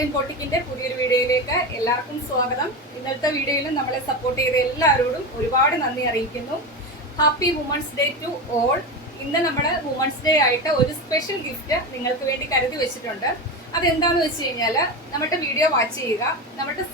Online ബോട്ടിക്കിന്റെ പുതിയൊരു വീഡിയോയിലേക്ക് എല്ലാവർക്കും സ്വാഗതം. ഇന്നത്തെ വീഡിയോയിലും നമ്മളെ സപ്പോർട്ട് ചെയ്ത എല്ലാവരോടും ഒരുപാട് നന്ദി അറിയിക്കുന്നു. Happy women's day to all. ഇന്ന് നമ്മുടെ വുമൻസ് ഡേ ആയിട്ട് ഒരു സ്പെഷ്യൽ ഗിഫ്റ്റ് നിങ്ങൾക്ക് വേണ്ടി കരുതി വെച്ചിട്ടുണ്ട്. അതെന്താണെന്ന് വെച്ച് കഴിഞ്ഞാൽ നമ്മുടെ വീഡിയോ വാച്ച് ചെയ്യുക, നമ്മുടെ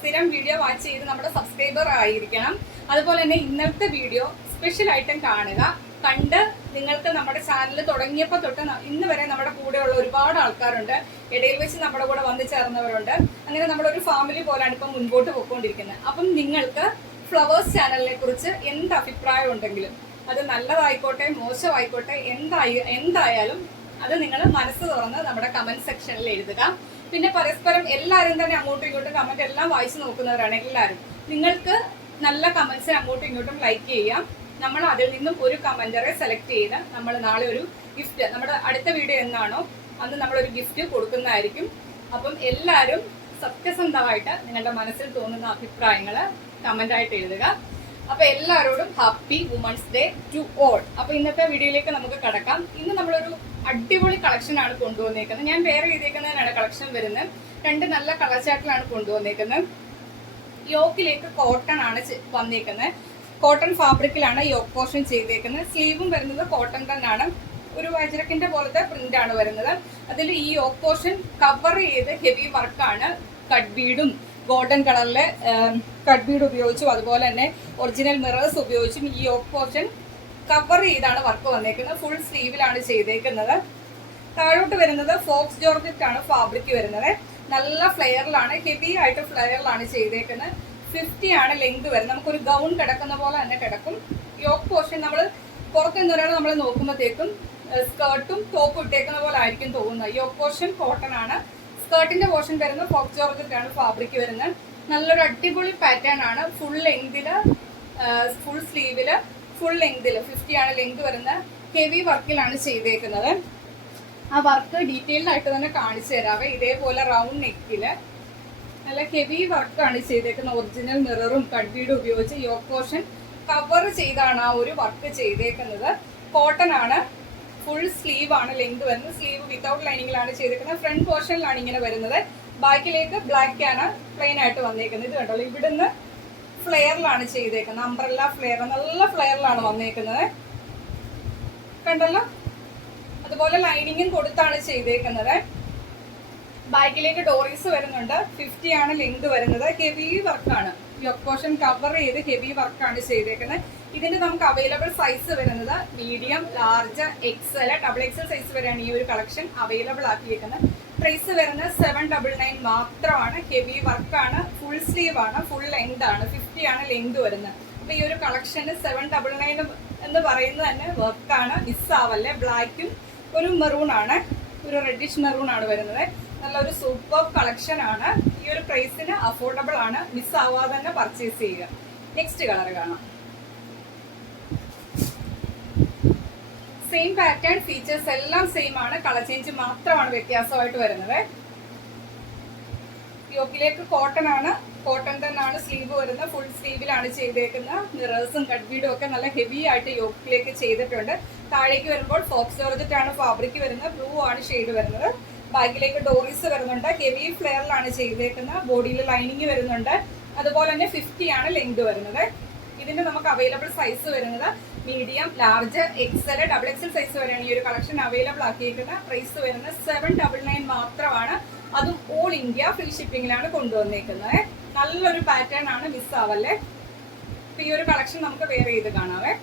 സ്ഥിരം വീഡിയോ വാച്ച് ചെയ്ത് നമ്മുടെ സബ്സ്ക്രൈബർ ആയിരിക്കണം. അതുപോലെ തന്നെ ഇന്നത്തെ വീഡിയോ സ്പെഷ്യൽ ആയിട്ടും കാണുക. കണ്ട് നിങ്ങൾക്ക് നമ്മുടെ ചാനൽ തുടങ്ങിയപ്പോൾ തൊട്ട് ഇന്ന് വരെ നമ്മുടെ കൂടെയുള്ള ഒരുപാട് ആൾക്കാരുണ്ട്. ഇടയിൽ വെച്ച് നമ്മുടെ കൂടെ വന്നു ചേർന്നവരുണ്ട്. അങ്ങനെ നമ്മളൊരു ഫാമിലി പോലാണ് ഇപ്പം മുൻപോട്ട് പോയിക്കൊണ്ടിരിക്കുന്നത്. അപ്പം നിങ്ങൾക്ക് ഫ്ലവേഴ്സ് ചാനലിനെ കുറിച്ച് എന്ത് അഭിപ്രായം ഉണ്ടെങ്കിലും, അത് നല്ലതായിക്കോട്ടെ മോശമായിക്കോട്ടെ, എന്തായാലും അത് നിങ്ങൾ മനസ്സ് തുറന്ന് നമ്മുടെ കമന്റ് സെക്ഷനിൽ എഴുതുക. പിന്നെ പരസ്പരം എല്ലാവരും തന്നെ അങ്ങോട്ടും ഇങ്ങോട്ടും കമന്റ് എല്ലാം വായിച്ചു നോക്കുന്നവരാണ് എല്ലാവരും. നിങ്ങൾക്ക് നല്ല കമന്റ്സ് അങ്ങോട്ടും ഇങ്ങോട്ടും ലൈക്ക് ചെയ്യാം. നമ്മൾ അതിൽ നിന്നും ഒരു കമന്ററെ സെലക്ട് ചെയ്ത് നമ്മൾ നാളെ ഒരു ഗിഫ്റ്റ്, നമ്മുടെ അടുത്ത വീഡിയോ എന്നാണോ അന്ന് നമ്മളൊരു ഗിഫ്റ്റ് കൊടുക്കുന്നതായിരിക്കും. അപ്പം എല്ലാവരും സത്യസന്ധമായിട്ട് നിങ്ങളുടെ മനസ്സിൽ തോന്നുന്ന അഭിപ്രായങ്ങൾ കമന്റായിട്ട് എഴുതുക. അപ്പൊ എല്ലാവരോടും happy women's day to all. അപ്പൊ ഇന്നത്തെ വീഡിയോയിലേക്ക് നമുക്ക് കടക്കാം. ഇന്ന് നമ്മളൊരു അടിപൊളി കളക്ഷൻ ആണ് കൊണ്ടുവന്നേക്കുന്നത്. ഞാൻ വേറെ ചെയ്തേക്കുന്നതിനാണ് കളക്ഷൻ വരുന്നത്. രണ്ട് നല്ല കളർ ചാർട്ടിലാണ് കൊണ്ടുവന്നേക്കുന്നത്. യോക്കിലേക്ക് കോട്ടൺ ആണ് വന്നേക്കുന്നത്. കോട്ടൺ ഫാബ്രിക്കിലാണ് യോക്ക് പോർഷൻ ചെയ്തേക്കുന്നത്. സ്ലീവും വരുന്നത് കോട്ടൺ തന്നെയാണ്. ഒരു വജ്രക്കിന്റെ പോലത്തെ പ്രിന്റ് ആണ് വരുന്നത്. അതിൽ ഈ യോക്ക് പോർഷൻ കവർ ചെയ്ത് ഹെവി വർക്കാണ്. കട്ട് ബീഡും ഗോൾഡൻ കളറിലെ കട്ട് ബീഡ് ഉപയോഗിച്ചും അതുപോലെ തന്നെ ഒറിജിനൽ മിറേഴ്സ് ഉപയോഗിച്ചും ഈ യോക്ക് പോർഷൻ കവർ ചെയ്താണ് വർക്ക് വന്നേക്കുന്നത്. ഫുൾ സ്ലീവിലാണ് ചെയ്തേക്കുന്നത്. താഴോട്ട് വരുന്നത് ഫോക്സ് ജോർജറ്റ് ആണ് ഫാബ്രിക് വരുന്നത്. നല്ല ഫ്ലെയറിലാണ്, ഹെവി ആയിട്ട് ഫ്ലെയറിലാണ് ചെയ്തേക്കുന്നത്. 50 ആണ് ലെങ്ത് വരുന്നത്. നമുക്കൊരു ഗൗൺ കിടക്കുന്ന പോലെ തന്നെ കിടക്കും. യോക്ക് പോർഷൻ നമ്മൾ പുറത്ത് നിന്നൊരാൾ നമ്മൾ നോക്കുമ്പോഴത്തേക്കും സ്കേർട്ടും ടോപ്പും ഇട്ടേക്കുന്ന പോലെ ആയിരിക്കും തോന്നുന്നത്. യോക്ക് പോർഷൻ കോട്ടൺ ആണ്. സ്കേർട്ടിന്റെ പോർഷൻ വരുന്നത് ഫോക്സ് ജോർജറ്റ് ആണ് ഫാബ്രിക് വരുന്നത്. നല്ലൊരു അടിപൊളി പാറ്റേൺ ആണ്. ഫുൾ ലെങ്തില്, ഫുൾ സ്ലീവില്, ഫുൾ ലെങ്തില് 50 ആണ് ലെങ്ത് വരുന്നത്. ഹെവി വർക്കിലാണ് ചെയ്തേക്കുന്നത്. ആ വർക്ക് ഡീറ്റെയിൽഡ് ആയിട്ട് തന്നെ കാണിച്ചു തരാവേ. ഇതേപോലെ റൗണ്ട് നെക്കില് നല്ല ഹെവി വർക്കാണ് ചെയ്തേക്കുന്നത്. ഒറിജിനൽ മിററും കട്ട് ബീഡും ഉപയോഗിച്ച് യോക്ക് പോർഷൻ കവർ ചെയ്താണ് ആ ഒരു വർക്ക് ചെയ്തേക്കുന്നത്. കോട്ടൺ ആണ്. ഫുൾ സ്ലീവ് ആണ് ലെങ്ത് വരുന്നത്. സ്ലീവ് വിത്തൗട്ട് ലൈനിങ്ങിലാണ് ചെയ്തേക്കുന്നത്. ഫ്രണ്ട് പോർഷനിലാണ് ഇങ്ങനെ വരുന്നത്. ബാക്കിലേക്ക് ബ്ലാക്ക് ആണ് പ്ലെയിൻ ആയിട്ട് വന്നേക്കുന്നത്. ഇത് കണ്ടല്ലോ, ഇവിടുന്ന് ഫ്ലെയറിലാണ് ചെയ്തേക്കുന്നത്. അംബ്രല്ല ഫ്ലെയർ, നല്ല ഫ്ലെയറിലാണ് വന്നേക്കുന്നത്. കണ്ടല്ലോ, അതുപോലെ ലൈനിങ്ങും കൊടുത്താണ് ചെയ്തേക്കുന്നത്. ബാക്കിലേക്ക് ഡോറീസ് വരുന്നുണ്ട്. 50 ആണ് ലെങ്ത് വരുന്നത്. ഹെവി വർക്കാണ്. യോക്ക് പോർഷൻ കവർ ചെയ്ത് ഹെവി വർക്കാണ് ചെയ്തേക്കുന്നത്. ഇതിന്റെ നമുക്ക് അവൈലബിൾ സൈസ് വരുന്നത് medium, large, XL, double XL size വരെയാണ് ഈ ഒരു കളക്ഷൻ അവൈലബിൾ ആക്കിയിരിക്കുന്നത്. പ്രൈസ് വരുന്നത് 799 മാത്രമാണ്. ഹെവി വർക്കാണ്. ഫുൾ സ്ലീവ് ആണ്. ഫുൾ ലെങ്ത് ആണ്. 50 ആണ് ലെങ്ത് വരുന്നത്. അപ്പൊ ഈ ഒരു കളക്ഷന് 799 എന്ന് പറയുന്നത് തന്നെ വർക്കാണ്. മിസ്സാവല്ലേ. ബ്ലാക്കും ഒരു മെറൂൺ ആണ്, ഒരു റെഡിഷ് മെറൂൺ ആണ് വരുന്നത്. നല്ലൊരു സൂപ്പർ കളക്ഷൻ ആണ്. ഈ ഒരു പ്രൈസിന് അഫോർഡബിൾ ആണ്. മിസ് ആവാതെ തന്നെ പർച്ചേസ് ചെയ്യുക. നെക്സ്റ്റ് കളർ കാണാം. സെയിം പാറ്റേൺ, ഫീച്ചേഴ്സ് എല്ലാം സെയിം ആണ്. കളർ ചേഞ്ച് മാത്രമാണ് വ്യത്യാസമായിട്ട് വരുന്നത്. യോക്കിലേക്ക് കോട്ടൺ ആണ്. കോട്ടൺ തന്നെയാണ് സ്ലീവ് വരുന്നത്. ഫുൾ സ്ലീവിലാണ് ചെയ്തേക്കുന്നത്. മിറേഴ്സും കട്ട് ബീഡും ഒക്കെ നല്ല ഹെവി ആയിട്ട് യോക്കിലേക്ക് ചെയ്തിട്ടുണ്ട്. താഴേക്ക് വരുമ്പോൾ ഫോക്സ് ജോർജറ്റ് ആണ് ഫാബ്രിക് വരുന്നത്. ബ്ലൂ ആണ് ഷെയ്ഡ് വരുന്നത്. ബാക്കിലേക്ക് ഡോറീസ് വരുന്നുണ്ട്. ഹെവി ഫ്ലെയറിലാണ് ചെയ്തേക്കുന്നത്. ബോഡിയിൽ ലൈനിങ് വരുന്നുണ്ട്. അതുപോലെ തന്നെ 50 ആണ് ലെങ്ത് വരുന്നത്. ഇതിന്റെ നമുക്ക് അവൈലബിൾ സൈസ് വരുന്നത് medium, large, XL, double XL size വരെയാണ് ഈ ഒരു കളക്ഷൻ അവൈലബിൾ ആക്കിയിരിക്കുന്നത്. പ്രൈസ് വരുന്നത് 799 മാത്രമാണ്. അതും ഓൾ ഇന്ത്യ ഫ്രീ ഷിപ്പിംഗിലാണ് കൊണ്ടുവന്നേക്കുന്നത്. നല്ലൊരു പാറ്റേൺ ആണ്. മിസ് ആവല്ലേ. ഈ ഒരു കളക്ഷൻ നമുക്ക് വേറെ ചെയ്ത് കാണാവേ.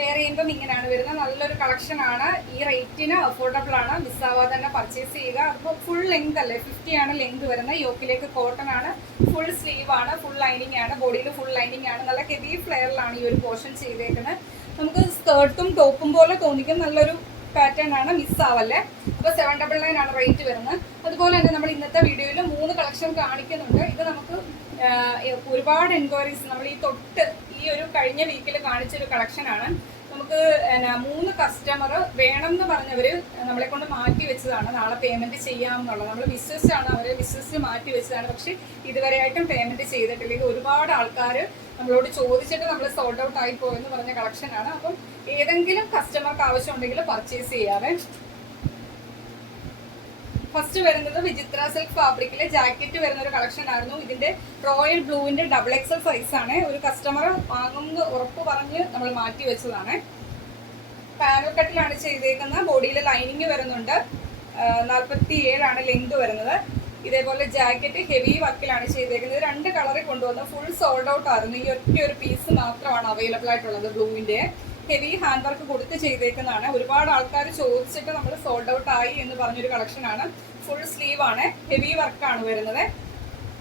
വേറെ ചെയ്യുമ്പം ഇങ്ങനെയാണ് വരുന്നത്. നല്ലൊരു കളക്ഷൻ ആണ്. ഈ റേറ്റിന് അഫോർഡബിൾ ആണ്. മിസ്സാവാതെ തന്നെ പർച്ചേസ് ചെയ്യുക. അപ്പോൾ ഫുൾ ലെങ്ത് അല്ലേ, 50 ആണ് ലെങ്ത് വരുന്നത്. യോക്കിലേക്ക് കോട്ടൺ ആണ്. ഫുൾ സ്ലീവ് ആണ്. ഫുൾ ലൈനിങ് ആണ്. ബോഡിയിൽ ഫുൾ ലൈനിങ് ആണ്. നല്ല ഹെവി ഫ്ലെയറിലാണ് ഈ ഒരു പോർഷൻ ചെയ്തേക്കുന്നത്. നമുക്ക് സ്കേർട്ടും ടോപ്പും പോലെ തോന്നിക്കും. നല്ലൊരു പാറ്റേൺ ആണ്. മിസ്സാവല്ലേ. അപ്പോൾ 799 ആണ് റേറ്റ് വരുന്നത്. അതുപോലെ തന്നെ നമ്മൾ ഇന്നത്തെ വീഡിയോയിൽ 3 കളക്ഷൻ കാണിക്കുന്നുണ്ട്. ഇത് നമുക്ക് ഒരുപാട് എൻക്വയറീസ് നമ്മൾ ഈ ഒരു കഴിഞ്ഞ വീക്കിൽ കാണിച്ചൊരു കളക്ഷനാണ്. നമുക്ക് 3 കസ്റ്റമർ വേണം എന്ന് പറഞ്ഞവര് നമ്മളെ കൊണ്ട് മാറ്റി വെച്ചതാണ്. നാളെ പേയ്മെന്റ് ചെയ്യാമെന്നുള്ളത് നമ്മൾ വിശ്വസിച്ചാണ്, അവരെ വിശ്വസിച്ച് മാറ്റി വെച്ചതാണ്. പക്ഷെ ഇതുവരെയായിട്ടും പേയ്മെന്റ് ചെയ്തിട്ടില്ലെങ്കിൽ ഒരുപാട് ആൾക്കാർ നമ്മളോട് ചോദിച്ചിട്ട് നമ്മൾ സോൾഡ് ഔട്ട് ആയി പോയെന്ന് പറഞ്ഞ കളക്ഷനാണ്. അപ്പം ഏതെങ്കിലും കസ്റ്റമർക്ക് ആവശ്യമുണ്ടെങ്കിൽ പർച്ചേസ് ചെയ്യാവേ. ഫസ്റ്റ് വരുന്നത് വിചിത്ര സിൽക്ക് ഫാബ്രിക്കിലെ ജാക്കറ്റ് വരുന്ന ഒരു കളക്ഷൻ ആയിരുന്നു. ഇതിന്റെ റോയൽ ബ്ലൂവിന്റെ ഡബിൾ എക്സൽ സൈസ് ആണ്. ഒരു കസ്റ്റമർ വാങ്ങുമെന്ന് ഉറപ്പ് പറഞ്ഞ് നമ്മൾ മാറ്റി വെച്ചതാണ്. പാനൽ കട്ടിലാണ് ചെയ്തേക്കുന്നത്. ബോഡിയിൽ ലൈനിങ് വരുന്നുണ്ട്. 47 ലെങ്ത് വരുന്നത്. ഇതേപോലെ ജാക്കറ്റ് ഹെവി വർക്കിലാണ് ചെയ്തേക്കുന്നത്. 2 കളറിൽ കൊണ്ടുവന്ന് ഫുൾ സോൾഡ് ഔട്ട് ആയിരുന്നു. ഈ ഒറ്റ ഒരു പീസ് മാത്രമാണ് അവൈലബിൾ ആയിട്ടുള്ളത്. ബ്ലൂവിന്റെ ഹെവി ഹാൻഡ് വർക്ക് കൊടുത്ത് ചെയ്തേക്കുന്നതാണ്. ഒരുപാട് ആൾക്കാർ ചോദിച്ചിട്ട് നമ്മൾ സോൾഡ് ഔട്ട് ആയി എന്ന് പറഞ്ഞൊരു കളക്ഷനാണ്. ഫുൾ സ്ലീവ് ആണ്, ഹെവി വർക്കാണ് വരുന്നത്.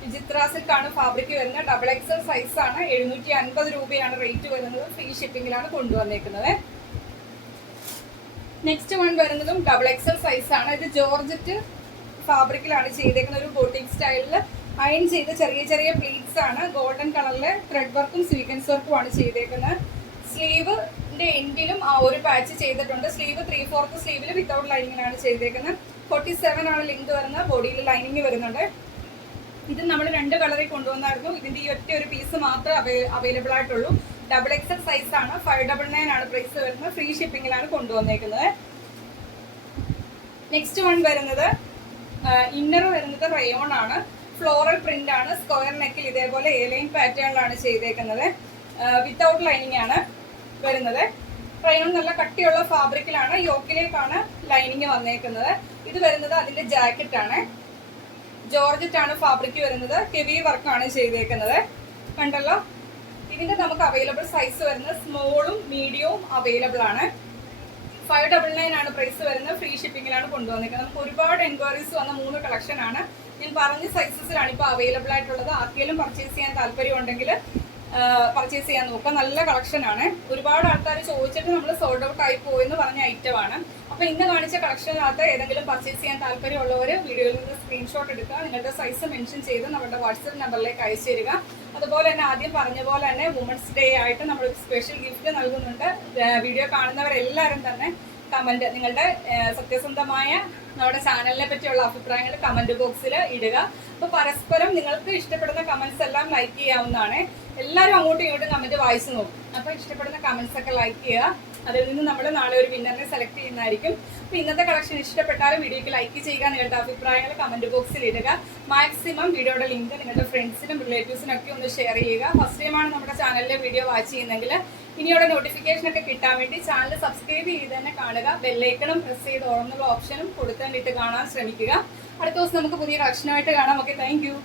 വിചിത്ര സിൽക്ക് ആണ് ഫാബ്രിക് വരുന്നത്. ഡബിൾ എക്സൽ സൈസ് ആണ്. 750 രൂപയാണ് റേറ്റ് വരുന്നത്. ഫ്രീ ഷിപ്പിംഗിലാണ് കൊണ്ടുവന്നേക്കുന്നത്. നെക്സ്റ്റ് വൺ വരുന്നതും ഡബിൾ എക്സൽ സൈസ് ആണ്. ഇത് ജോർജറ്റ് ഫാബ്രിക്കിലാണ് ചെയ്തേക്കുന്ന ഒരു ബോട്ടിക് സ്റ്റൈലിൽ അയൺ ചെയ്ത് ചെറിയ ചെറിയ പ്ലീറ്റ്സ് ആണ്. ഗോൾഡൻ കളറിലെ ത്രെഡ് വർക്കും സ്വീക്വൻസ് വർക്കും ആണ് ചെയ്തേക്കുന്നത്. സ്ലീവിന്റെ എൻഡിലും ആ ഒരു പാച്ച് ചെയ്തിട്ടുണ്ട്. സ്ലീവ് 3/4 സ്ലീവിൽ വിത്തൗട്ട് ലൈനിങ്ങിലാണ് ചെയ്തേക്കുന്നത്. 47 ലെങ്ത് വരുന്ന ബോഡിയിൽ ലൈനിങ് വരുന്നുണ്ട്. ഇത് നമ്മൾ 2 കളറിൽ കൊണ്ടുവന്നായിരുന്നു. ഇതിന്റെ ഈ ഒറ്റ ഒരു പീസ് മാത്രമേ അവൈലബിൾ ആയിട്ടുള്ളൂ. ഡബിൾ എക്സൽ സൈസ് ആണ്. 599 ആണ് പ്രൈസ് വരുന്നത്. ഫ്രീ ഷിപ്പിംഗിലാണ് കൊണ്ടുവന്നേക്കുന്നത്. നെക്സ്റ്റ് വൺ വരുന്നത് ഇന്നർ വരുന്നത് റയോൺ ആണ്. ഫ്ലോറൽ പ്രിന്റ് ആണ്. സ്ക്വയർ നെക്കിൽ ഇതേപോലെ എലൈൻ പാറ്റേണിലാണ് ചെയ്തേക്കുന്നത്. വിത്തൗട്ട് ലൈനിങ് ആണ് വരുന്നത്. റയോൺ നല്ല കട്ടിയുള്ള ഫാബ്രിക്കിലാണ്. യോക്കിലേക്കാണ് ലൈനിങ് വന്നേക്കുന്നത്. ഇത് വരുന്നത് അതിന്റെ ജാക്കറ്റ് ആണ്. ജോർജറ്റ് ആണ് ഫാബ്രിക് വരുന്നത്. ഹെവി വർക്കാണ് ചെയ്തേക്കുന്നത്. കണ്ടല്ലോ. ഇതിന്റെ നമുക്ക് അവൈലബിൾ സൈസ് വരുന്നത് സ്മോളും മീഡിയവും അവൈലബിൾ ആണ്. 599 ആണ് പ്രൈസ് വരുന്നത്. ഫ്രീ ഷിപ്പിംഗിലാണ് കൊണ്ടുവന്നിരിക്കുന്നത്. നമുക്ക് ഒരുപാട് എൻക്വയറീസ് വന്ന 3 കളക്ഷൻ ആണ്. ഞാൻ പറഞ്ഞ സൈസസിലാണ് ഇപ്പോൾ അവൈലബിൾ ആയിട്ടുള്ളത്. ആർക്കെങ്കിലും പർച്ചേസ് ചെയ്യാൻ താല്പര്യം ഉണ്ടെങ്കിൽ പർച്ചേസ് ചെയ്യാൻ നോക്കാം. നല്ല കളക്ഷൻ ആണ്. ഒരുപാട് ആൾക്കാർ ചോദിച്ചിട്ട് നമ്മൾ സോൾഡ് ഔട്ട് ആയി പോയെന്ന് പറഞ്ഞ ഐറ്റം ആണ്. അപ്പൊ ഇന്ന് കാണിച്ച കളക്ഷനകത്ത് ഏതെങ്കിലും പർച്ചേസ് ചെയ്യാൻ താല്പര്യമുള്ളവർ വീഡിയോയിൽ നിന്ന് സ്ക്രീൻഷോട്ട് എടുക്കുക. നിങ്ങളുടെ സൈസ് മെൻഷൻ ചെയ്ത് നമ്മുടെ വാട്സ്ആപ്പ് നമ്പറിലേക്ക് അയച്ചു തരിക. അതുപോലെ തന്നെ ആദ്യം പറഞ്ഞ പോലെ തന്നെ വുമൻസ് ഡേ ആയിട്ട് നമ്മൾ സ്പെഷ്യൽ ഗിഫ്റ്റ് നൽകുന്നുണ്ട്. വീഡിയോ കാണുന്നവരെല്ലാവരും തന്നെ കമന്റ് നിങ്ങളുടെ സത്യസന്ധമായ നമ്മുടെ ചാനലിനെ പറ്റിയുള്ള അഭിപ്രായങ്ങൾ കമന്റ് ബോക്സിൽ ഇടുക. അപ്പൊ പരസ്പരം നിങ്ങൾക്ക് ഇഷ്ടപ്പെടുന്ന കമന്റ്സ് എല്ലാം ലൈക്ക് ചെയ്യാവുന്നതാണ്. എല്ലാവരും അങ്ങോട്ടും ഇങ്ങോട്ടും കമന്റ് വായിച്ചു നോക്കും. അപ്പൊ ഇഷ്ടപ്പെടുന്ന കമന്റ്സ് ഒക്കെ ലൈക്ക് ചെയ്യുക. അതിൽ നിന്ന് നമ്മൾ നാളെ ഒരു വിന്നറിനെ സെലക്ട് ചെയ്യുന്നതായിരിക്കും. അപ്പൊ ഇന്നത്തെ കളക്ഷൻ ഇഷ്ടപ്പെട്ടാലും വീഡിയോക്ക് ലൈക്ക് ചെയ്യുക. നിങ്ങളുടെ അഭിപ്രായങ്ങൾ കമന്റ് ബോക്സിൽ ഇടുക. മാക്സിമം വീഡിയോയുടെ ലിങ്ക് നിങ്ങളുടെ ഫ്രണ്ട്സിനും റിലേറ്റീവ്സിനും ഒക്കെ ഒന്ന് ഷെയർ ചെയ്യുക. ഫസ്റ്റ് ടൈമാണ് നമ്മുടെ ചാനലിലെ വീഡിയോ വാച്ച് ചെയ്യുന്നെങ്കിൽ ഇനിയുള്ള നോട്ടിഫിക്കേഷൻ ഒക്കെ കിട്ടാൻ വേണ്ടി ചാനൽ സബ്സ്ക്രൈബ് ചെയ്ത് തന്നെ കാണുക. ബെല്ലൈക്കണും പ്രസ് ചെയ്ത് ഓർന്നുള്ള ഓപ്ഷനും കൊടുത്തിട്ട് കാണാൻ ശ്രമിക്കുക. അടുത്ത ദിവസം നമുക്ക് പുതിയ കളക്ഷനായിട്ട് കാണാം. Okay, thank you.